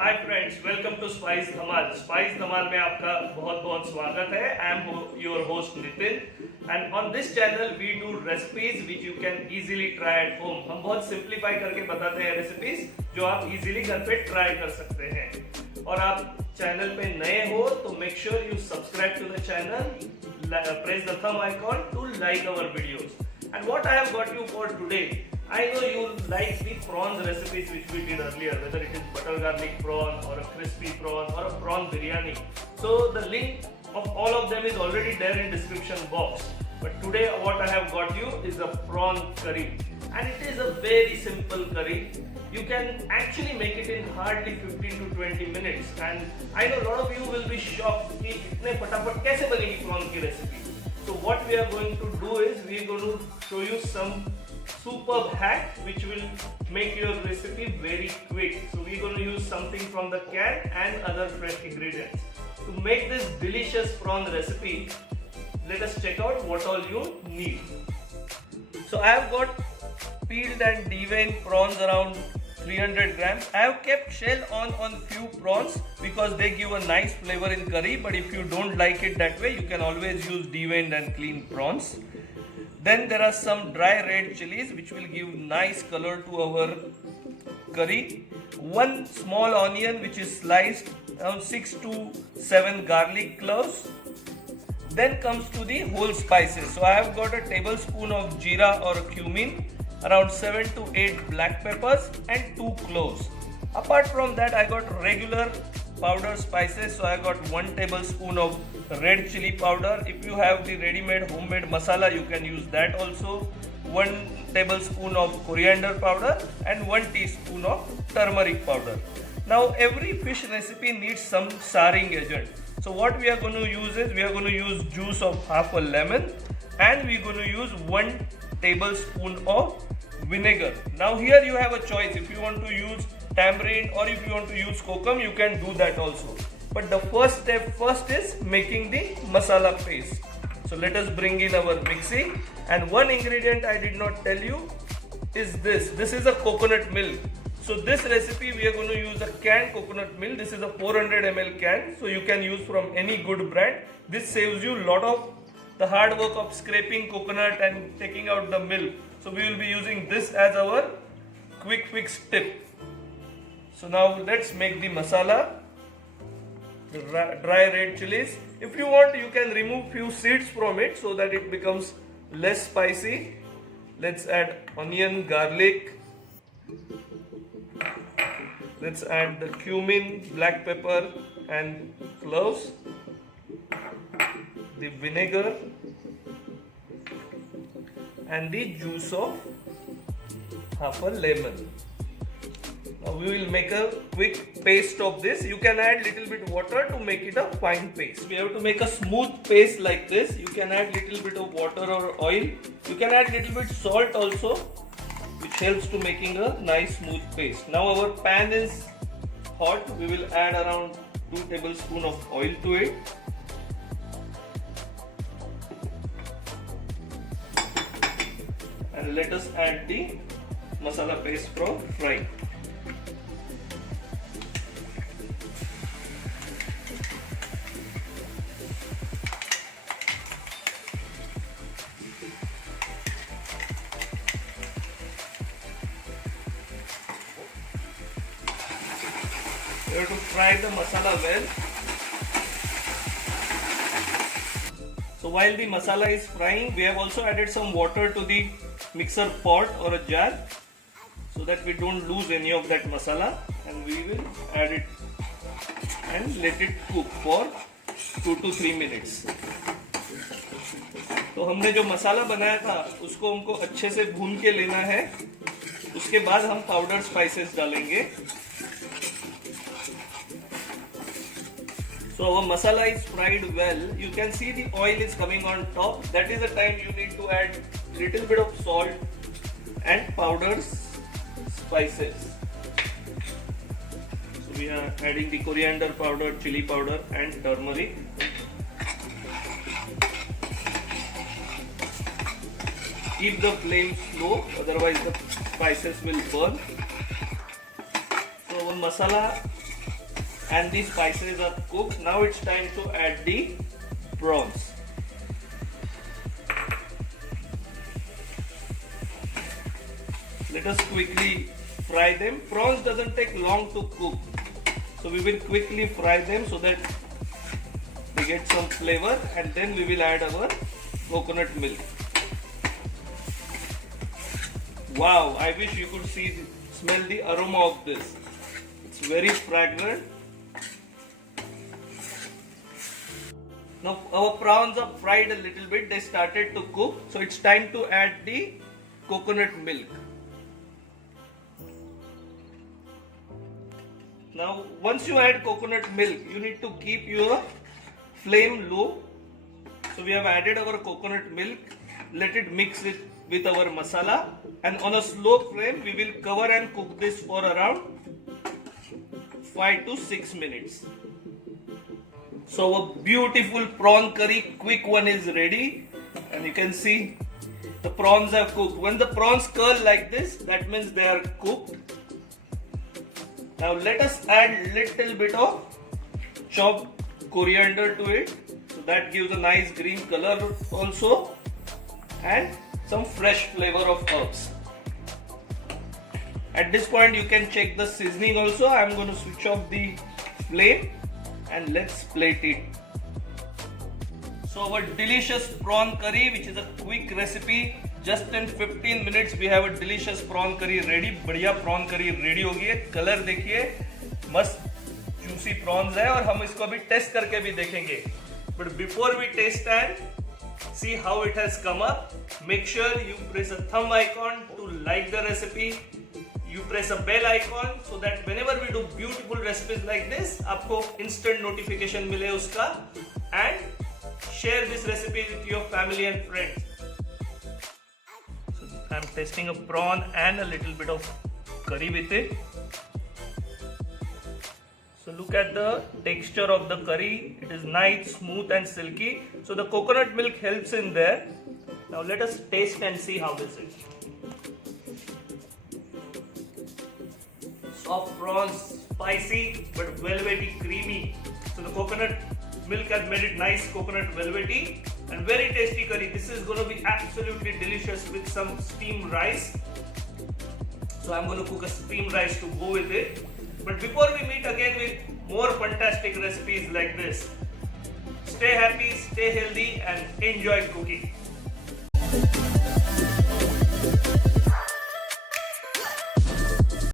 Hi friends, welcome to Spice Dhamaal. Spice Dhamaal में आपका बहुत बहुत स्वागत है। I am your host Nitin and on this channel we do recipes which you can easily try at home. हम बहुत सिंप्लीफाई करके बताते हैं रेसिपीज जो आप इजीली घर पे ट्राई कर सकते हैं। और आप चैनल पे नए हो तो make sure you subscribe to the channel, press the thumb icon to like our videos. And what I have got you for today, I know you like the prawns recipes which we did earlier, whether it is butter garlic prawn or a crispy prawn or a prawn biryani. So the link of all of them is already there in description box. But today what I have got you is a prawn curry, and it is a very simple curry. You can actually make it in hardly 15 to 20 minutes. And I know a lot of you will be shocked कि इतने फटाफट कैसे बनेगी prawn की recipe. So what we are going to do is we are going to show you some superb hack which will make your recipe very quick. So we're going to use something from the can and other fresh ingredients to make this delicious prawn recipe. Let us check out what all you need. So I have got peeled and deveined prawns around 300 grams. I have kept shell on few prawns because they give a nice flavor in curry, but if you don't like it that way you can always use deveined and clean prawns. Then there are some dry red chilies which will give nice color to our curry. One small onion which is sliced, around 6 to 7 garlic cloves. Then comes to the whole spices. So I have got a tablespoon of jeera or cumin, around 7 to 8 black peppers and 2 cloves. Apart from that I got regular powder spices. So I got 1 tablespoon of red chili powder. If you have the ready-made homemade masala you can use that also. 1 tablespoon of coriander powder and 1 teaspoon of turmeric powder. Now every fish recipe needs some saring agent. So what we are going to use is we are going to use juice of half a lemon and we are going to use 1 tablespoon of vinegar. Now here you have a choice. If you want to use tamarind or if you want to use kokum you can do that also. But the first step first is making the masala paste. So let us bring in our mixie, and one ingredient I did not tell you is this. This is a coconut milk. So this recipe we are going to use a canned coconut milk. This is a 400 ml can, so you can use from any good brand. This saves you a lot of the hard work of scraping coconut and taking out the milk. So we will be using this as our quick fix tip. So now let's make the masala. The dry red chilies. If you want you can remove few seeds from it so that it becomes less spicy. Let's add onion, garlic. Let's add the cumin, black pepper and cloves. The vinegar and the juice of half a lemon. Now we will make a quick paste of this. You can add little bit water to make it a fine paste. We have to make a smooth paste like this. You can add little bit of water or oil. You can add little bit salt also, which helps to making a nice smooth paste. Now our pan is hot. We will add around 2 tablespoons of oil to it. And let us add the masala paste from frying. You have to fry the masala well. So while the masala is frying, we have also added some water to the mixer pot or a jar so that we don't lose any of that masala, and we will add it and let it cook for 2 to 3 minutes. तो हमने जो मसाला बनाया था उसको हमको अच्छे से भून के लेना है. उसके बाद हम पाउडर स्पाइसेस डालेंगे. So our masala is fried well. You can see the oil is coming on top. That is the time you need to add little bit of salt and powdered spices. So we are adding the coriander powder, chili powder and turmeric. Keep the flame slow, otherwise the spices will burn. So our masala and the spices are cooked. Now it's time to add the prawns. Let us quickly fry them. Prawns doesn't take long to cook, so we will quickly fry them so that we get some flavor, and then we will add our coconut milk. Wow, I wish you could smell the aroma of this. It's very fragrant. Now our prawns are fried a little bit, they started to cook, so it's time to add the coconut milk. Now once you add coconut milk, you need to keep your flame low. So we have added our coconut milk, let it mix with our masala, and on a slow flame we will cover and cook this for around 5 to 6 minutes. So a beautiful prawn curry, quick one, is ready, and you can see the prawns are cooked. When the prawns curl like this, that means they are cooked. Now let us add little bit of chopped coriander to it, so that gives a nice green color also, and some fresh flavor of herbs. At this point you can check the seasoning also. I am going to switch off the flame and let's plate it. So our delicious prawn curry, which is a quick recipe, just in 15 minutes we have a delicious prawn curry ready. बढ़िया prawn curry ready हो गई है. Colour देखिए, मस्त juicy prawns है, और हम इसको अभी टेस्ट करके भी देखेंगे. But before we taste and see how it has come up, make sure you press a thumb icon to like the recipe. You press a bell icon so that whenever we do beautiful recipes like this, आपको instant notification मिले उसका, and share this recipe with your family and friends. So I'm tasting a prawn and a little bit of curry with it. So look at the texture of the curry. It is nice, smooth and silky. So the coconut milk helps in there. Now let us taste and see how this is. Soft prawns, spicy but velvety, creamy. So the coconut milk has made it nice, coconut velvety, and very tasty curry. This is going to be absolutely delicious with some steamed rice. So I'm going to cook a steamed rice to go with it. But before we meet again with more fantastic recipes like this, stay happy, stay healthy and enjoy cooking.